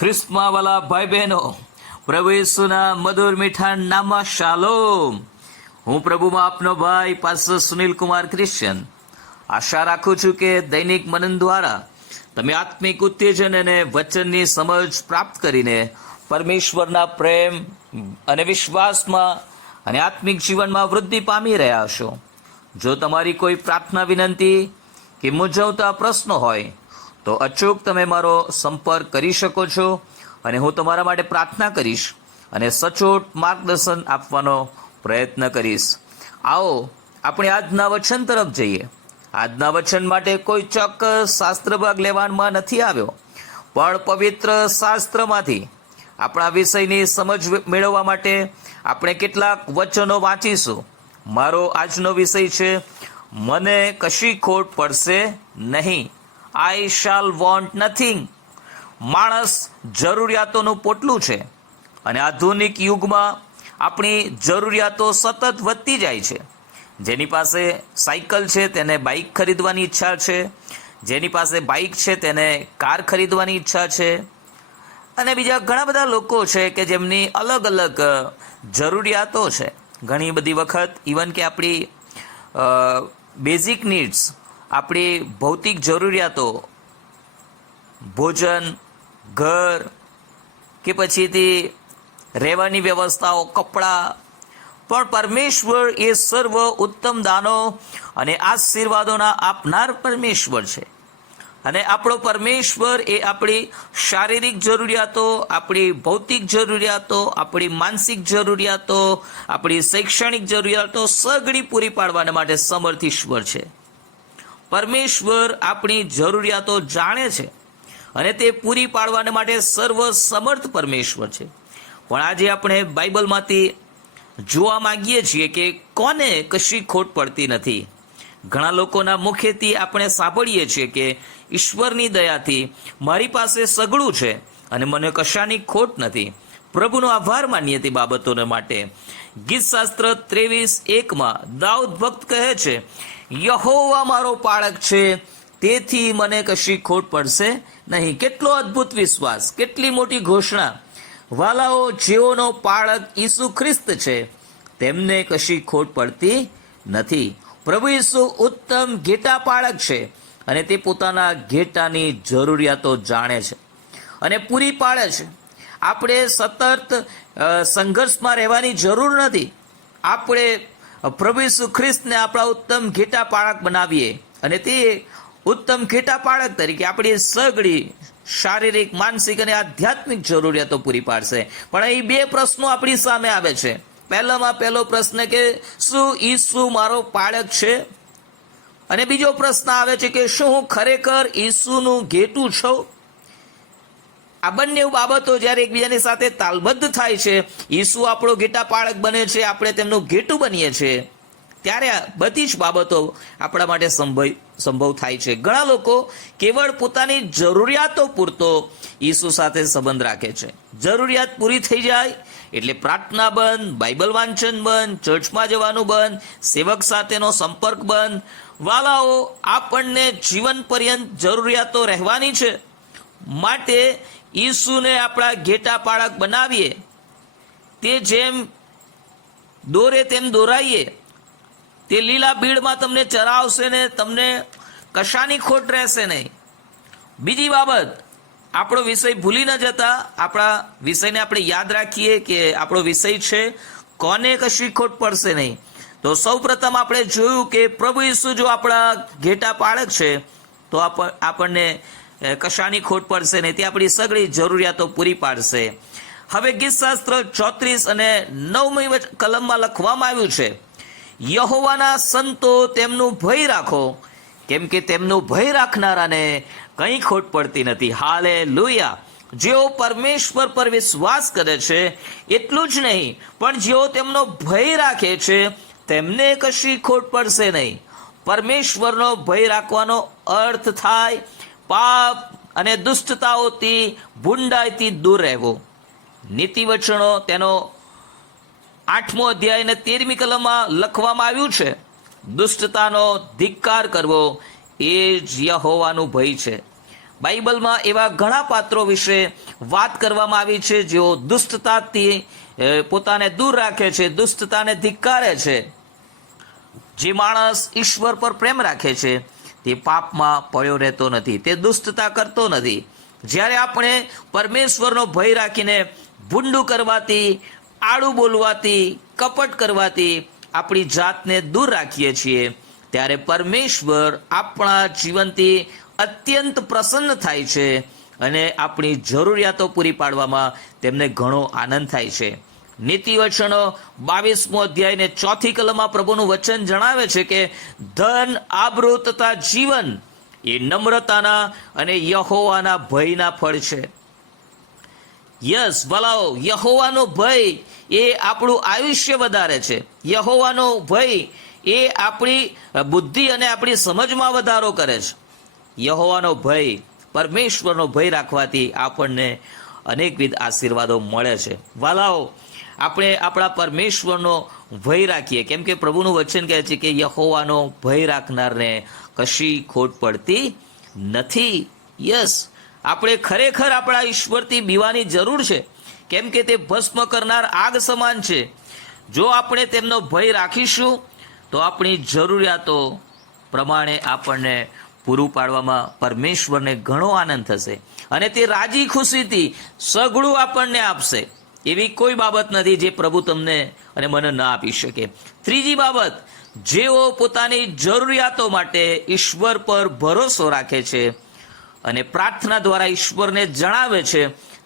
ખ્રિસ્તમાં વાલા ભાઈ બહેનો, પ્રભુ ઈસુના મધુર મીઠા નામમાં શાલોમ. હું પ્રભુમાં આપનો ભાઈ પાસ્ટર સુનિલ કુમાર ક્રિશ્ચન. આશા રાખું છું કે દૈનિક મનન દ્વારા તમે આત્મિક ઉત્તેજન અને વચનની સમજ પ્રાપ્ત કરીને પરમેશ્વરના પ્રેમ અને વિશ્વાસમાં અને આત્મિક જીવનમાં વૃદ્ધિ પામી રહ્યા છો. જો તમારી કોઈ પ્રાર્થના વિનંતી કે મૂંઝવતા પ્રશ્નો હોય તો અચૂક તમે મારો સંપર્ક કરી શકો છો અને હું તમારા માટે પ્રાર્થના કરીશ અને સચોટ માર્ગદર્શન આપવાનો પ્રયત્ન કરીશ. આવો આપણે આજના વચન તરફ જઈએ. આજના વચન માટે કોઈ ચોક્કસ શાસ્ત્ર ભાગ લેવામાં નથી આવ્યો, પણ પવિત્ર શાસ્ત્રમાંથી આપણા વિષયની સમજ મેળવવા માટે આપણે કેટલાક વચનો વાંચીશું. મારો આજનો વિષય છે, મને કશી ખોટ પડશે નહીં. આઈ શાલ વોન્ટ નથિંગ. માણસ જરૂરિયાતોનું પોટલું છે અને આધુનિક યુગમાં આપણી જરૂરિયાતો સતત વધતી જાય છે. જેની પાસે સાયકલ છે તેને બાઇક ખરીદવાની ઈચ્છા છે, જેની પાસે બાઇક છે તેને કાર ખરીદવાની ઈચ્છા છે, અને બીજા ઘણા બધા લોકો છે કે જેમની અલગ અલગ જરૂરિયાતો છે. ઘણી બધી વખત ઇવન કે આપણી બેઝિક નીડ્સ, આપણી ભૌતિક જરૂરિયાતો, ભોજન, ઘર કે પછીથી રહેવાની વ્યવસ્થાઓ, કપડાં, પણ પરમેશ્વર એ સર્વ ઉત્તમ દાનો અને આશીર્વાદોના આપનાર પરમેશ્વર છે. અને આપણો પરમેશ્વર એ આપણી શારીરિક જરૂરિયાતો, આપણી ભૌતિક જરૂરિયાતો, આપણી માનસિક જરૂરિયાતો, આપણી શૈક્ષણિક જરૂરિયાતો સઘળી પૂરી પાડવા માટે સમર્થ ઈશ્વર છે. પરમેશ્વર આપણી જરૂરિયાતો જાણે છે અને તે પૂરી પાડવા માટે સર્વ સમર્થ પરમેશ્વર છે. પણ આજે આપણે બાઇબલમાંથી જોવા માંગીએ છીએ કે કોને કશી ખોટ પડતી નથી. ઘણા લોકોના મુખેથી આપણે સાંભળીએ છીએ કે ઈશ્વરની દયાથી મારી પાસે સઘળું છે અને મને કશાની ખોટ નથી. પ્રભુનો આભાર માનીએ તે બાબતોને માટે. ગીતશાસ્ત્ર 23:1 દાઉદ ભક્ત કહે છે, યહોવા મારો પાળક છે, તેથી મને કશી ખોટ પડશે નહીં. કેટલો અદ્ભુત વિશ્વાસ, કેટલી મોટી ઘોષણા. વાલાઓ, જેઓનો પાળક ઈસુ ખ્રિસ્ત છે તેમને કશી ખોટ પડતી નથી. પ્રભુ ઈસુ ઉત્તમ ઘેટા પાળક છે અને તે પોતાના ઘેટાની જરૂરિયાતો જાણે છે અને પૂરી પાડે છે. આપણે સતત સંઘર્ષમાં રહેવાની જરૂર નથી. આપણે પ્રભુ ઈસુ ખ્રિસ્તને આપણા ઉત્તમ ઘેટા પાળક બનાવીએ અને તે ઉત્તમ ઘેટા પાળક તરીકે આપણી સઘળી શારીરિક, માનસિક અને આધ્યાત્મિક જરૂરિયાતો પૂરી પાડશે. પણ અહીં બે પ્રશ્નો આપણી સામે આવે છે. પહેલામાં પહેલો પ્રશ્ન કે શું ઈસુ મારો પાળક છે? અને બીજો પ્રશ્ન આવે છે કે શું હું ખરેખર ઈસુનું ઘેટું છું? આ બંને બાબતો જ્યારે એકબીજાની સાથે તાલબદ્ધ થાય છે, ઈસુ આપણો ઘેટા પાળક બને છે, આપણે તેમનું ઘેટું બનીએ છીએ, ત્યારે બધી જ બાબતો આપણા માટે સંભવ થાય છે. ઘણા લોકો કેવળ પોતાની જરૂરિયાતો પૂરતો ઈસુ સાથે સંબંધ રાખે છે. જરૂરિયાત પૂરી થઈ જાય એટલે પ્રાર્થના બંધ, બાઇબલ વાંચન બંધ, ચર્ચમાં જવાનું બંધ, સેવક સાથેનો સંપર્ક બંધ. વાલાઓ, આપણને જીવન પર્યંત જરૂરિયાતો રહેવાની છે, માટે ઈસુને આપણા ઘેટા પાળક બનાવીએ. તે જેમ દોરે તેમ દોરાઈએ. તે લીલા બીડમાં તમને ચરાવશે ને તમને કશાની ખોટ રહેશે નહીં. બીજી બાબત, આપણો વિષય ભૂલી ન જતા, આપણા વિષયને આપણે યાદ રાખીએ કે આપણો વિષય છે કોને કશી ખોટ પડશે નહીં. તો સૌ પ્રથમ આપણે જોયું કે પ્રભુ ઈસુ જો આપણા ઘેટા પાળક છે તો આપણને કશાની ખોટ પડશે નહીં. તે આપણી સઘળી જરૂરિયાતો પૂરી પાડશે. હવે ગીતશાસ્ત્ર 34 અને 9 કલમમાં લખવામાં આવ્યું છે, યહોવાના સંતો તેમનું ભય રાખો, કેમ કે તેમનું ભય રાખનારાને કંઈ ખોટ પડતી નથી. હાલેલુયા. જેઓ પરમેશ્વર પર વિશ્વાસ કરે છે એટલું જ નહીં, પણ જેઓ તેમનો ભય રાખે છે તેમને કશી ખોટ પડશે નહીં. પરમેશ્વરનો ભય રાખવાનો અર્થ થાય પાપ અને દુષ્ટતાઓથી, ભૂંડાઈથી દૂર રહેવું. નીતિવચનો તેનો 8મો અધ્યાય અને 13મી કલમમાં લખવામાં આવ્યું છે, દુષ્ટતાનો ધિક્કાર કરવો એ જ યહોવાનું ભય છે. બાઇબલમાં એવા ઘણા પાત્રો વિશે વાત કરવામાં આવી છે જેઓ દુષ્ટતાથી પોતાને દૂર રાખે છે, દુષ્ટતાને ધિક્કારે છે. જે માણસ ઈશ્વર પર પ્રેમ રાખે છે તે પાપમાં પડ્યો રહેતો નથી, તે દુષ્ટતા કરતો નથી. જ્યારે આપણે પરમેશ્વરનો ભય રાખીને ભૂંડું કરવાથી, આડું બોલવાથી, કપટ કરવાથી આપણી જાતને દૂર રાખીએ છીએ ત્યારે પરમેશ્વર આપણા જીવનથી અત્યંત પ્રસન્ન થાય છે અને આપણી જરૂરિયાતો પૂરી પાડવામાં તેમને ઘણો આનંદ થાય છે. નીતિ વચનો 22મો અધ્યાય ને 4th કલમમાં પ્રભુનું વચન જણાવે છે કે ધન, આબરૂ તથા જીવન એ નમ્રતાના અને યહોવાના ભયના ફળ છે. યસ ભલાઓ, યહોવાનો ભય એ આપણું આયુષ્ય વધારે છે. યહોવાનો ભય એ આપણી બુદ્ધિ અને આપણી સમજમાં વધારો કરે છે. યહોવાનો ભય, પરમેશ્વરનો ભય રાખવાથી આપણને અનેકવિધ આશીર્વાદો મળે છે. વાલાઓ, આપણે આપણા પરમેશ્વરનો ભય રાખીએ, કેમ કે પ્રભુનું વચન કહે છે કે યહોવાનો ભય રાખનારને કશી ખોટ પડતી નથી. યસ, આપણે ખરેખર આપણા ઈશ્વરથી બીવાની જરૂર છે, કેમ કે તે ભસ્મ કરનાર આગ સમાન છે. જો આપણે તેમનો ભય રાખીશું તો આપણી જરૂરિયાતો પ્રમાણે આપણને પૂરું પાડવામાં પરમેશ્વરને ઘણો આનંદ થશે અને તે રાજી ખુશીથી સઘળું આપણને આપશે. એવી કોઈ બાબત નથી જે પ્રભુ તમને અને મને ન આપી શકે. ત્રીજી બાબત, જેઓ પોતાની જરૂરિયાતો માટે ઈશ્વર પર ભરોસો રાખે છે અને પ્રાર્થના દ્વારા ઈશ્વરને જણાવે છે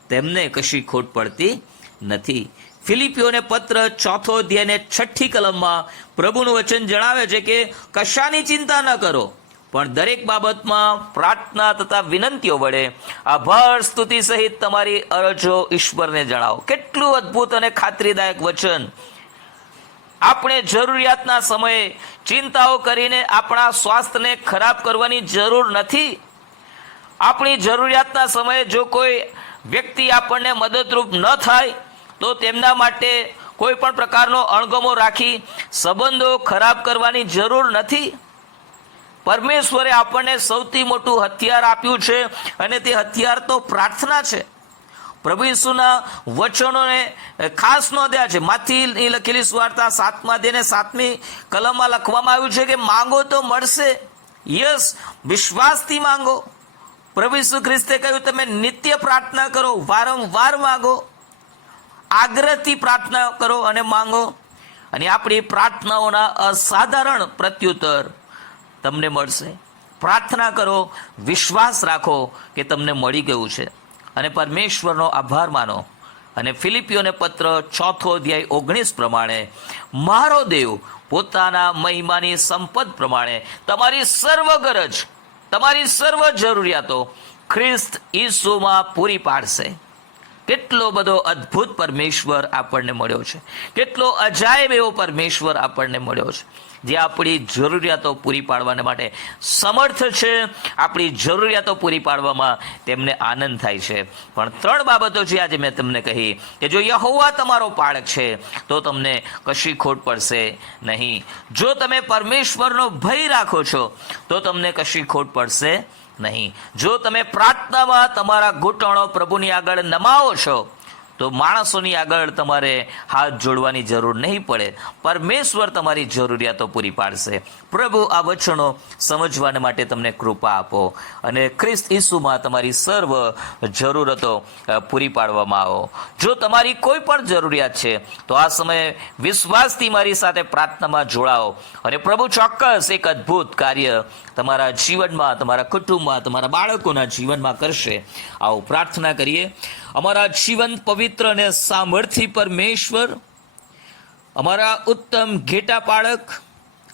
તેમને કશી ખોટ પડતી નથી. ફિલિપીઓને પત્ર 4th અધ્યાય ને 6th કલમમાં પ્રભુનું વચન જણાવે છે કે કશાની ચિંતા ન કરો, પણ દરેક બાબતમાં પ્રાર્થના તથા વિનંતીઓ વડે આભાર સ્તુતિ સહિત તમારી અરજો ઈશ્વરને જણાવો. કેટલું અદ્ભુત અને ખાતરીદાયક વચન. આપણે જરૂરિયાતના સમયે ચિંતાઓ કરીને આપણા સ્વાસ્થ્યને ખરાબ કરવાની જરૂર નથી. આપણી જરૂરિયાતના સમયે જો કોઈ વ્યક્તિ આપણને મદદરૂપ ન થાય તો તેમના માટે કોઈ પણ પ્રકારનો અણગમો રાખી સંબંધો ખરાબ કરવાની જરૂર નથી. પરમેશ્વરે આપણને સૌથી મોટું હથિયાર આપ્યું છે અને તે હથિયાર તો પ્રાર્થના છે. પ્રભુ ઈસુના વચનોને ખાસ નોંધ્યા છે. માથીની લખેલી સુવાર્તા 7મા અધ્યાય ને 7મી કલમમાં લખવામાં આવ્યું છે કે માંગો તો મળશે. યસ, વિશ્વાસથી માંગો. પ્રભુ ઈસુ ખ્રિસ્તે કહ્યું તમે નિત્ય પ્રાર્થના કરો, વારંવાર માંગો, આગ્રહથી પ્રાર્થના કરો અને માંગો, અને આપણી પ્રાર્થનાઓના અસાધારણ પ્રત્યુત્તર તમને મળશે. પ્રાર્થના કરો, વિશ્વાસ રાખો કે તમને મળી ગયું છે અને પરમેશ્વરનો આભાર માનો. અને ફિલિપીઓને પત્ર 4th અધ્યાય 19 પ્રમાણે મારો દેવ પોતાના મહિમાની સંપદ પ્રમાણે તમારી સર્વ ગરજ, તમારી સર્વ જરૂરિયાતો ખ્રિસ્ત ઈસુમાં પૂરી પાડશે. કેટલો બધો અદ્ભુત પરમેશ્વર આપણને મળ્યો છે, કેટલો અજાયબ એવો પરમેશ્વર આપણને મળ્યો છે જે આપણી જરૂરિયાતો પૂરી પાડવાને માટે સમર્થ છે. આપણી જરૂરિયાતો પૂરી પાડવામાં તેમને આનંદ થાય છે. પણ 3 બાબતો છે આજે મેં તમને કહી કે જો યહોવા તમારો પાળક છે તો તમને કશી ખોટ પડશે નહીં. જો તમે પરમેશ્વરનો ભય રાખો છો તો તમને કશી ખોટ પડશે નહીં. જો તમે પ્રાર્થનામાં તમારા ઘૂંટણો પ્રભુની આગળ નમાવો છો તો માણસોની આગળ તમારે હાથ જોડવાની જરૂર નહીં પડે. પરમેશ્વર તમારી જરૂરિયાતો પૂરી પાડશે. પ્રભુ આ વચનો સમજવાને માટે તમને કૃપા આપો અને ખ્રિસ્ત ઈસુમાં તમારી સર્વ જરૂરતો પૂરી પાડવામાં આવો. જો તમારી કોઈ પણ જરૂરિયાત છે તો આ સમયે વિશ્વાસથી મારી સાથે પ્રાર્થનામાં જોડાઓ અને પ્રભુ ચોક્કસ એક અદ્ભુત કાર્ય તમારા જીવનમાં, તમારા કુટુંબમાં, તમારા બાળકોના જીવનમાં કરશે. આવો પ્રાર્થના કરીએ. અમારા જીવન પવિત્ર અને સામર્થ્ય પરમેશ્વર, અમારા ઉત્તમ ઘેટા પાળક,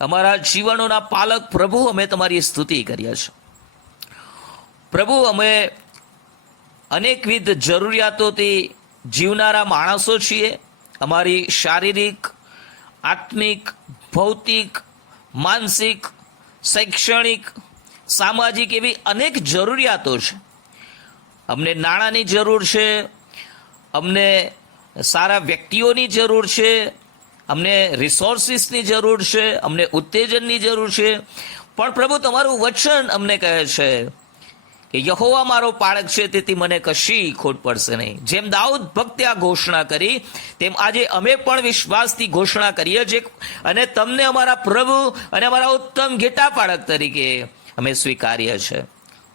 અમારા જીવનોના પાલક પ્રભુ, અમે તમારી સ્તુતિ કરીએ છીએ. પ્રભુ, અમે અનેકવિધ જરૂરિયાતોથી જીવનારા માણસો છીએ. અમારી શારીરિક, આત્મિક, ભૌતિક, માનસિક, શૈક્ષણિક, સામાજિક એવી અનેક જરૂરિયાતો છે. અમને નાણાંની જરૂર છે, અમને સારા વ્યક્તિઓની જરૂર છે, અમને રિસોર્સિસની જરૂર છે, અમને ઉત્તેજનની જરૂર છે. પણ પ્રભુ, તમારું વચન અમને કહે છે કે યહોવા મારો પાળક છે, તેથી મને કશી ખોટ પડશે નહીં. જેમ દાઉદ ભક્તે આ ઘોષણા કરી, તેમ આજે અમે પણ વિશ્વાસથી ઘોષણા કરીએ છીએ અને તમને અમારા પ્રભુ અને અમારા ઉત્તમ ઘેટા પાળક તરીકે અમે સ્વીકારીએ છીએ.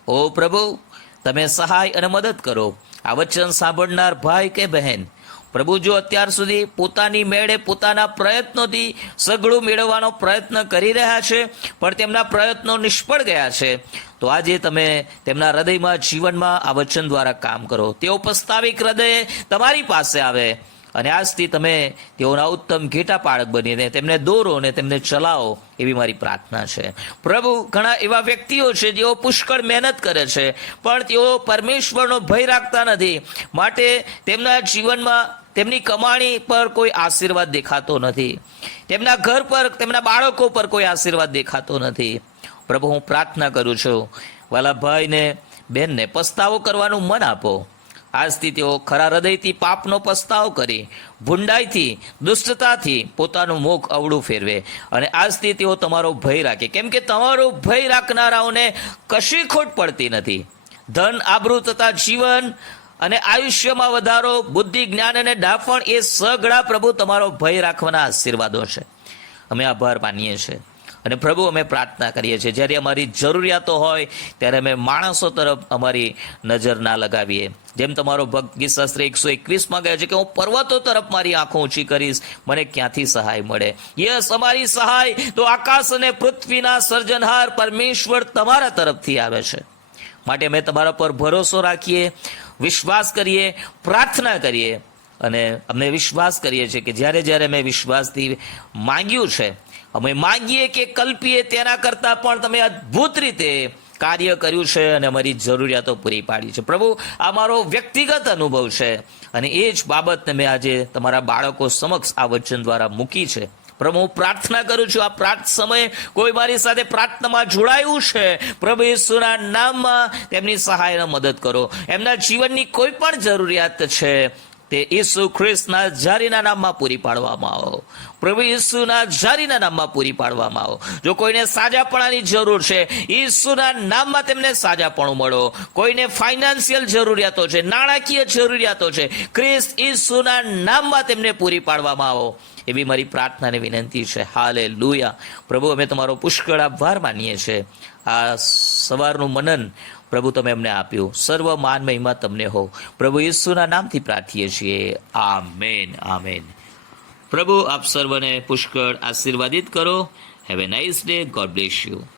ઓ પ્રભુ, તમે સહાય અને મદદ કરો આ વચન સાંભળનાર ભાઈ કે બહેન. પ્રભુ, જો અત્યાર સુધી પોતાની મેળે પોતાના પ્રયત્નોથી સગળું મેળવવાનો પ્રયત્ન કરી રહ્યા છે, પણ તેમના પ્રયત્નો નિષ્ફળ ગયા છે, તો આજે તમે તેમના હૃદયમાં, જીવનમાં આ વચન દ્વારા કામ કરો. તેઓ પસ્તાવિક હૃદયે તમારી પાસે આવે અને આજથી તમે તેઓના ઉત્તમ ઘેટા પાળક બનીને તેમને દોરો અને તેમને ચલાવો, એવી મારી પ્રાર્થના છે. પ્રભુ, ઘણા એવા વ્યક્તિઓ છે જેઓ પુષ્કળ મહેનત કરે છે, પણ તેઓ પરમેશ્વરનો ભય રાખતા નથી, માટે તેમના જીવનમાં તેમની કમાણી પર કોઈ આશીર્વાદ દેખાતો નથી, તેમના ઘર પર, તેમના બાળકો પર કોઈ આશીર્વાદ દેખાતો નથી. પ્રભુ, હું પ્રાર્થના કરું છું, વાલા ભાઈને, બહેનને પસ્તાવો કરવાનું મન આપો. આજથી તેઓ ખરા હૃદયથી પાપનો પસ્તાવો કરી, ભૂંડાઈથી, દુષ્ટતાથી પોતાનું મુખ અવળું ફેરવે અને આજથી તેઓ તમારો ભય રાખે, કેમ કે તમારો ભય રાખનારાઓને કશી ખોટ પડતી નથી. ધન, આબરૂ તથા જીવન અને આયુષ્યમાં વધારો, બુદ્ધિ, જ્ઞાન અને ડાફણ એ સઘળા પ્રભુ તમારો ભય રાખવાના આશીર્વાદો છે. અમે આભાર માનીએ છીએ અને પ્રભુ, અમે પ્રાર્થના કરીએ છીએ, જ્યારે અમારી જરૂરિયાતો હોય ત્યારે અમે માણસો તરફ અમારી નજર ના લગાવીએ. જેમ તમારો ભક્ત ગીતશાસ્ત્ર 121 કહે છે કે હું પર્વતો તરફ મારી આંખો ઊંચી કરીશ, મને ક્યાંથી સહાય મળે? યસ, અમારી સહાય તો આકાશ અને પૃથ્વીના સર્જનહાર પરમેશ્વર તમારા તરફથી આવે છે. માટે અમે તમારા પર ભરોસો રાખીએ, વિશ્વાસ કરીએ, પ્રાર્થના કરીએ અને અમને વિશ્વાસ કરીએ છીએ કે જ્યારે જ્યારે અમે વિશ્વાસથી માંગ્યું છે, અમે માંગીએ કે કલ્પીએ તેના કરતાં પણ તમે અદ્ભુત રીતે કાર્ય કર્યું છે અને અમારી જરૂરિયાતો પૂરી પાડી છે. પ્રભુ, આ મારો વ્યક્તિગત અનુભવ છે અને એ જ બાબતને મેં આજે તમારા બાળકો સમક્ષ આ વચન દ્વારા મૂકી છે. પ્રભુ, હું પ્રાર્થના કરું છું, આ સમયે કોઈ મારી સાથે પ્રાર્થનામાં જોડાયું છે, પ્રભુ ઈસુના નામમાં તેમની સહાયને મદદ કરો. એમના જીવનની કોઈ પણ જરૂરિયાત છે તે ઈસુ ખ્રિસ્તના જારીના નામમાં પૂરી પાડવામાં આવો. પ્રભુ ઈસુના જારીના નામમાં પૂરી પાડવામાં આવો. જો કોઈને સાજાપણાની જરૂર છે, ઈસુના નામમાં તેમને સાજાપણું મળો. કોઈને ફાઇનાન્શિયલ જરૂરિયાતો છે, નાણાકીય જરૂરિયાતો છે, ખ્રિસ્ત ઈસુના નામમાં તેમને પૂરી પાડવામાં આવો, એવી મારી પ્રાર્થના અને વિનંતી છે. હાલેલુયા. પ્રભુ, અમે તમારો પુષ્કળ આભાર માનીએ છીએ. આ સવારનું મનન પ્રભુ તમે અમને આપ્યું. સર્વ માન મહિમા તમને હો. પ્રભુ ઈસુના નામથી પ્રાર્થીએ છીએ. Amen, amen. પ્રભુ આપ સર્વને પુષ્કળ આશીર્વાદિત કરો. Have a nice day. God bless you.